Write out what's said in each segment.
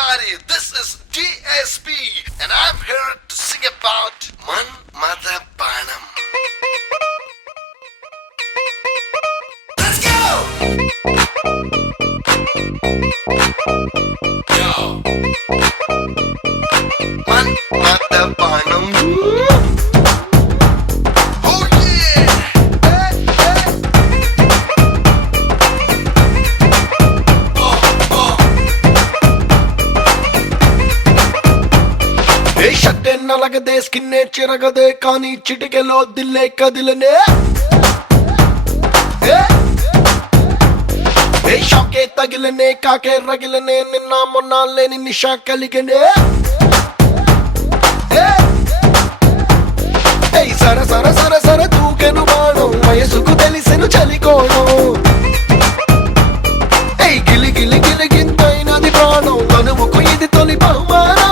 everybody, this is DSP and I'm here to sing about Mother Banam. Let's go! Yo! Mother Banam. Oh yeah! Hey, hey. ఏ షట్టే నలగదే స్కిన్నే చిరగదే కానీ చిటికెలో దిల్లే కదిలనే ఏ షాకే తగిలనే కాకే రగిలనే నిన్న మొన్న లేని నిషా కలిగనే సర సర సర సర తూకెను బాణం వయసుకు తెలిసెను చలికోణం గిలి గిలి గిలి గింతైనది ప్రాణం కనుముకు ఇది తొలి బహుమానం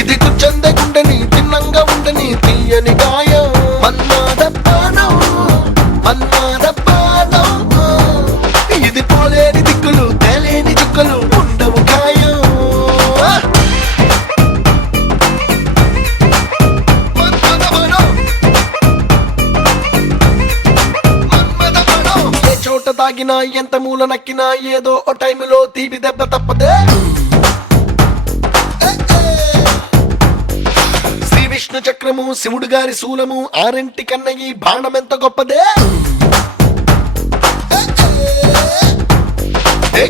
ఇది కూర్చొంద గుండెని తిన్నంగా ఉండని తీయని గాయం మన్మాద బాణం మన్మాద బాణం ఇది పోలేని దిక్కులు తేలేని చుక్కలు ఉండవు గాయం ఏ చోట తాగినా ఎంత మూల నక్కినా ఏదో ఓ టైములో తీపి దెబ్బ తప్పదే శ్రీ విష్ణు చక్రము శివుడు గారి శూలము ఆరింటి కన్న ఈ బాణం ఎంత గొప్పదే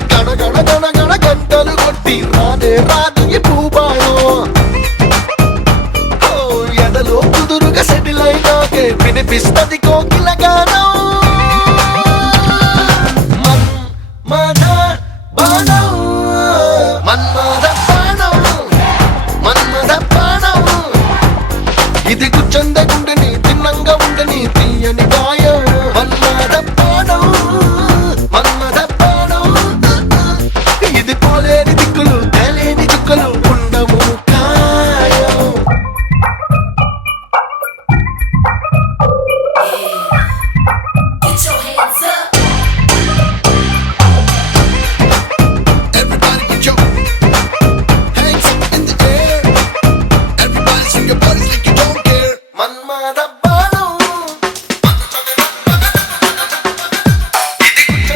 గణ గణ గణ గణ గంటలు కొట్టి రాదే రాదు ఈ భూబాణం ఎదలో కుదురుగా సెటిల్ అయినాకే వినిపిస్తది కోకిల గానం మన్మథ బాణం మన్మథ బాణం మన్మథ బాణం ఇది కూర్చొంద గుండెని తిన్నంగా ఉండని తీయని గాయం మన్మథ బాణం మన్మథ బాణం ఇది పోలేని దిక్కులు తేలేని చుక్కలు ఉండవు గాయం Get your hands up. Everybody put your hands in the air. Everybody swing your bodies like you don't care. Manmatha బాణం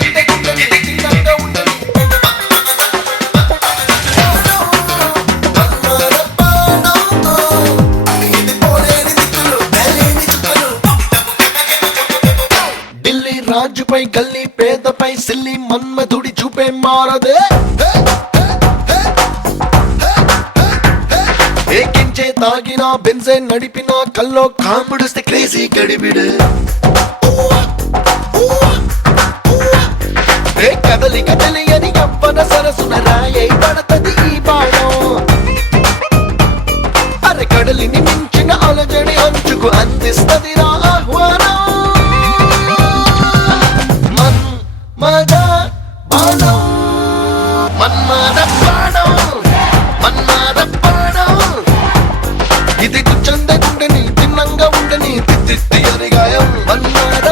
ఇది కూర్చొంద గుండెని తిన్నంగా ఉండని మన్మథ బాణం ఇది పోలేని దిక్కులు తేలేని చుక్కలు ఢిల్లీ రాజుపై గల్లీ పేదపై సిల్లి మన్మధుడి చూపే మారదే ఏకించే తాగినా బెంజే నడిపినా కల్లో కాముడుస్తే క్రేజీ గడిబిడు కదలిక తెలియని యవ్వన సరసున రాయై పడతది ఈ బాణం అరె కడలిని మించిన అలజడి అంచుకు అందిస్తది రా ఆహ్వానం మన్మథ బాణం మన్మథ బాణం మన్మథ బాణం ఇది కూర్చొంద గుండెని తిన్నంగా ఉండని తిత్తి గాయం మన్మథ